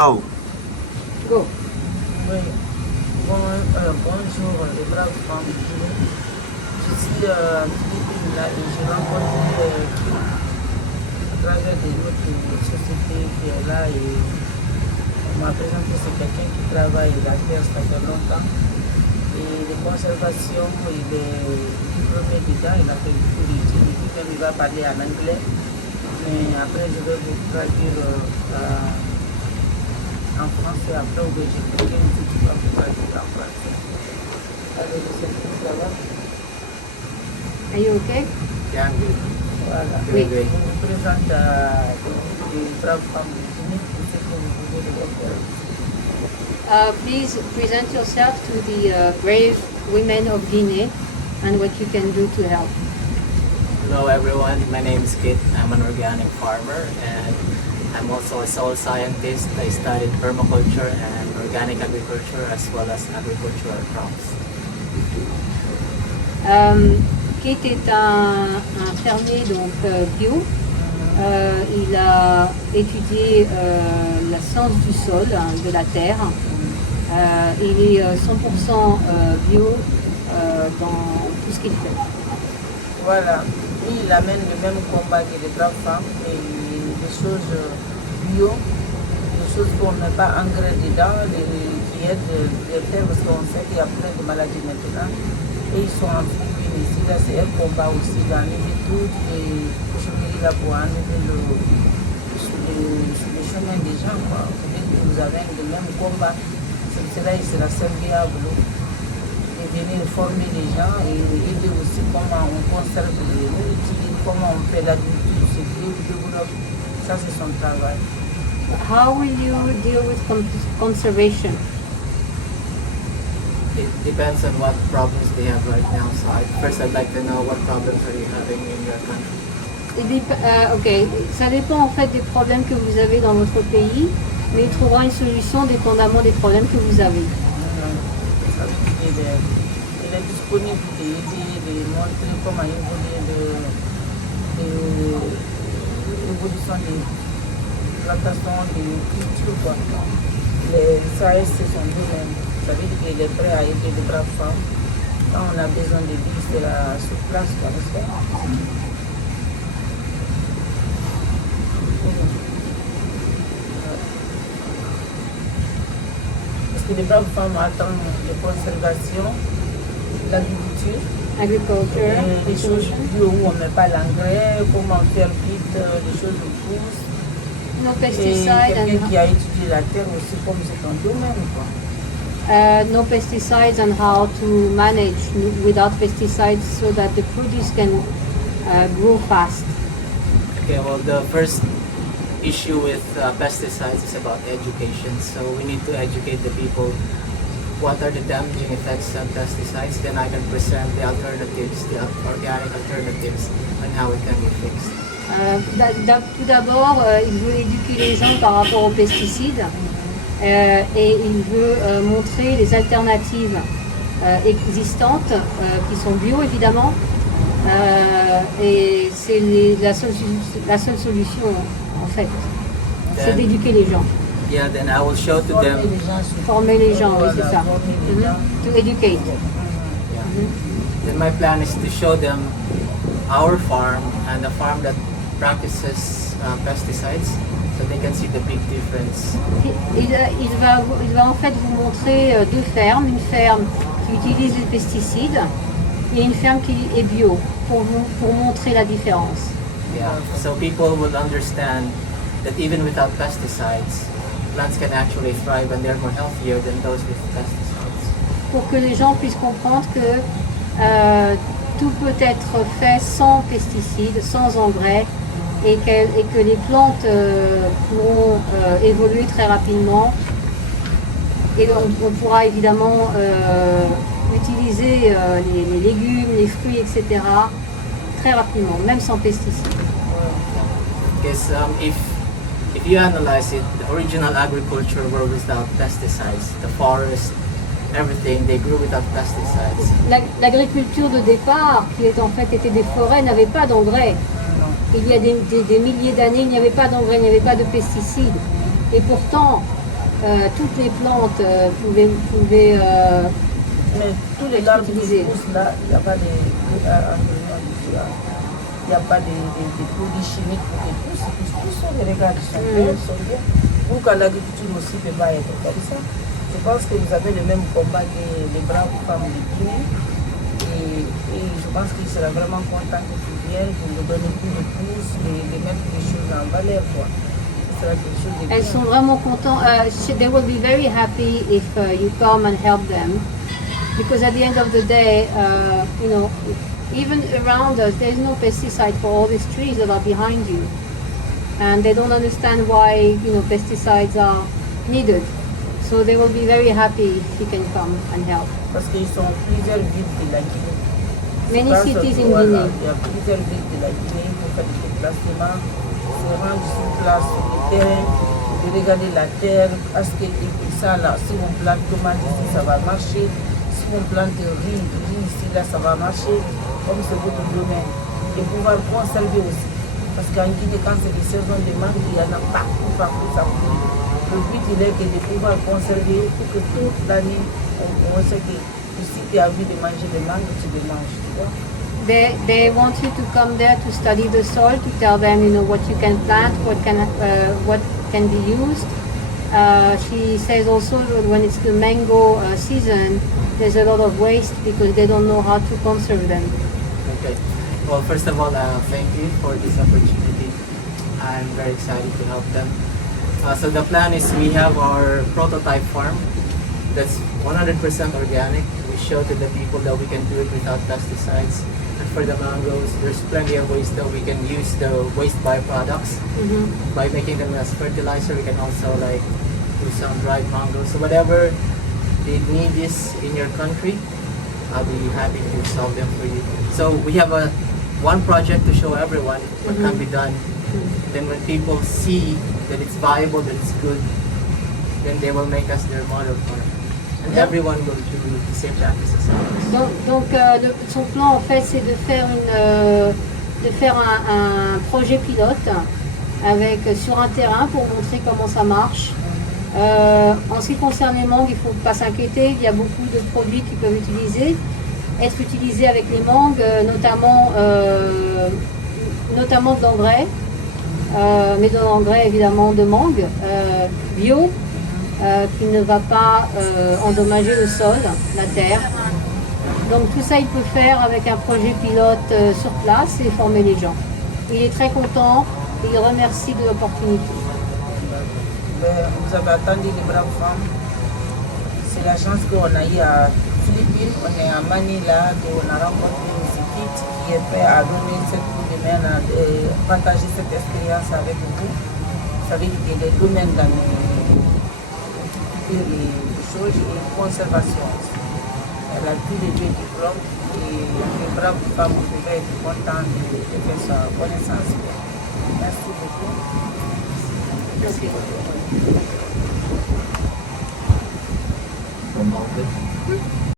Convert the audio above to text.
Go. Oui. Bonjour, les braves femmes du Guinée. Je suis Philippine là et j'ai rencontré à travers des autres sociétés qui est là et on m'a présenté c'est quelqu'un qui travaille la terre ça fait longtemps. Et les conservations, il est diplômé dedans, il a fait beaucoup d'études, et puis même il va parler en anglais. Mais après je vais vous traduire en français, après ou bien j'ai quelqu'un qui va vous traduire en français. Avec les services là-bas. Are you okay? Yeah, I'm good. Voilà. Oui. Je vous présente les braves femmes du Guinée, tout ce que vous pouvez les faire. Please present yourself to the brave women of Guinea and what you can do to help. Hello everyone, my name is Kit. I'm an organic farmer and I'm also a soil scientist. I studied permaculture and organic agriculture as well as agricultural crops. Kit est un fermier donc bio. Il a étudié la science du sol, de la terre. Il est 100% bio dans tout ce qu'il fait. Voilà. Lui, il amène le même combat que les braves femmes, et des choses bio, des choses qu'on ne met pas engrais dedans, qui aident les terres, parce qu'on sait qu'il y a plein de maladies maintenant. Et ils sont en Philippines ici, là c'est un combat aussi d'enlever toutes les chemins là pour enlever sur le chemin des gens, quoi. Peut-être que vous avez le même combat, c'est cela il sera serviable. Et venir former les gens et aider aussi comment on conserve les nourritures, comment on fait l'agriculture, ce qui développe. Ça, c'est son travail. How will you deal with conservation? It depends on what problems they have right now. So first I'd like to know what problems are you having in your country. Ok, ça dépend en fait des problèmes que vous avez dans votre pays, mais il trouvera une solution dépendamment des problèmes que vous avez. Il est disponible de montrer comment évoluer l'évolution des plantations, des cultures. Les SAS, c'est son domaine. Ça veut dire qu'il est prêt à aider les braves femmes. Quand on a besoin de lui, c'est sur place. Parce que les braves femmes attendent les conservations, l'agriculture, les choses bio où on ne met pas l'engrais, comment faire vite, les choses poussent. No Et pesticides quelqu'un qui a étudié la terre aussi comme c'est un domaine. no pesticides and how to manage without pesticides so that the produce can grow fast. Okay, well the first issue with pesticides is about education. So we need to educate the people what are the damaging effects of pesticides. Then I can present the alternatives, the organic alternatives, and how it can be fixed. Tout d'abord, il veut éduquer les gens par rapport aux pesticides et il veut montrer les alternatives existantes qui sont bio évidemment et c'est la seule solution en fait, c'est d'éduquer les gens. Yeah, then I will show to them. Former les gens, oui c'est ça. To educate. Then my plan is to show them our farm and a farm that practices pesticides, so they can see the big difference. Il va en fait vous montrer deux fermes, une ferme qui utilise les pesticides et une ferme qui est bio, pour montrer la différence. Yeah, so people will understand that even without pesticides, plants can actually thrive and they're more healthier than those with pesticides. Pour que les gens puissent comprendre que tout peut être fait sans pesticides, sans engrais, et que les plantes pourront évoluer très rapidement. Et on pourra évidemment utiliser les légumes, les fruits, etc. très rapidement, même sans pesticides. Because if you analyze it, the original agriculture were without pesticides. The forest, everything, they grew without pesticides. L'agriculture de départ, qui en fait était des forêts, n'avait pas d'engrais. Il y a des milliers d'années, il n'y avait pas d'engrais, il n'y avait pas de pesticides. Et pourtant, toutes les plantes pouvaient Mais tous les arbres qui utilisé. poussent là, il n'y a pas de ingrédients différents. Il n'y a pas de produits chimiques pour qu'ils poussent. Ils poussent, on les regarde, ils sont verts, ils sont bien. Pour que l'agriculture aussi ne peut pas être comme ça. Je pense que vous avez le même combat que les braves femmes de Guinée. Et je pense qu'il sera vraiment content que tu viennes, que vous donner plus de pouces, de mettre les choses en valeur, quoi. Ce sera quelque chose de bien. Elles sont vraiment contentes. They will be very happy if you come and help them, because at the end of the day, even around us, there's no pesticide for all these trees that are behind you, and they don't understand why pesticides are needed. So they will be very happy if you can come and help. Parce qu'ils sont plusieurs villes de la Guinée. Many Parce cities que, in voilà, Guinea. il y a plusieurs villes de la Guinée pour faire des déplacements, se rendre sur place, sur le terrain, de regarder la terre, est-ce que ça là, si on plante tomate ici, ça va marcher, si on plante riz ici, là, ça va marcher, comme c'est votre domaine. Et pouvoir conserver aussi. Parce qu'en Guinée, quand c'est des saisons de mangue, il y en a partout, ça pousse. Le but, il est que de pouvoir conserver pour que toute l'année, on sait que si tu as envie de manger des mangues, tu les manges, tu vois. They want you to come there to study the soil, to tell them what you can plant, what can be used. She says also that when it's the mango season, there's a lot of waste because they don't know how to conserve them. Okay. Well, first of all, thank you for this opportunity. I'm very excited to help them. So the plan is we have our prototype farm that's 100% organic. We show to the people that we can do it without pesticides. And for the mangoes, there's plenty of ways that we can use the waste byproducts. By making them as fertilizer. We can also do some dried mangoes. So whatever the need is in your country, I'll be happy to solve them for you. So we have one project to show everyone what can be done. Then when people see that it's viable, that it's good, then they will make us their model farm. And everyone will do the same practices as ours. Donc son plan en fait c'est de faire un projet pilote sur un terrain pour montrer comment ça marche. En ce qui concerne les mangues, il ne faut pas s'inquiéter, il y a beaucoup de produits qui peuvent être utilisés avec les mangues, notamment de l'engrais, mais de l'engrais évidemment de mangue, bio, qui ne va pas endommager le sol, la terre. Donc tout ça il peut faire avec un projet pilote sur place et former les gens. Il est très content et il remercie de l'opportunité. Vous avez attendu les braves femmes. C'est la chance qu'on a eu à Philippines, on est à Manila, on a rencontré une équipe qui est prête à donner cette coup de main, à partager cette expérience avec vous. Vous savez que les domaines dans les choses et conservation. Elle a tous les deux diplômes et les braves femmes pouvaient être contentes de faire sa connaissance. Merci beaucoup. Merci. Promoted.